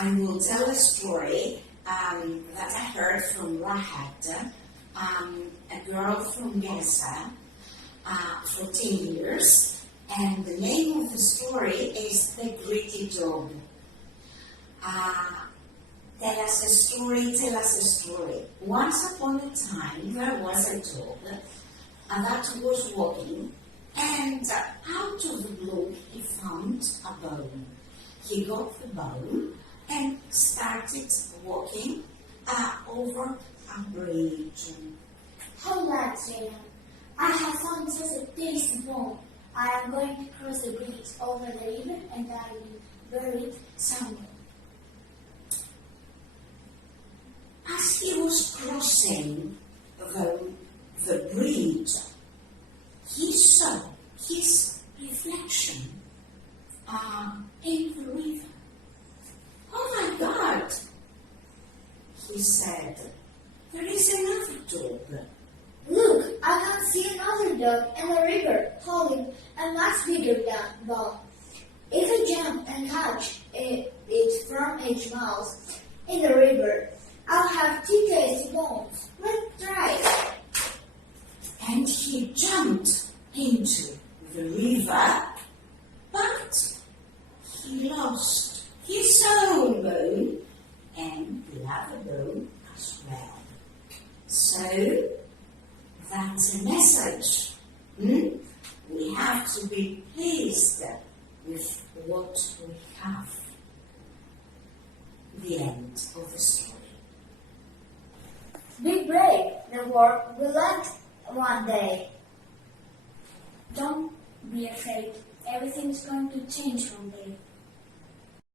I will tell a story that I heard from Rahad, a girl from Gaza, 14 years, and the name of the story is The Greedy Dog. Tell us a story, tell us a story. Once upon a time, there was a dog that was walking, and out of the blue, he found a bone. He got the bone and started walking over a bridge. Hold on, Zena. I have found such a tasty bone. I am going to cross the bridge over the river and I will bury it somewhere. As he was crossing the bridge, he saw his reflection in the river. Oh my God, he said, there is another dog. Look, I can see another dog in the river holding a much bigger bone. If I jump and catch it from its mouth in the river, I'll have 2 tasty bones. Let's try it. And he jumped into the river, but he lost his own bone and the other bone as well. So, that's a message. We have to be pleased with what we have. The end of the story. Be brave. The world will end one day. Don't be afraid. Everything's going to change one day.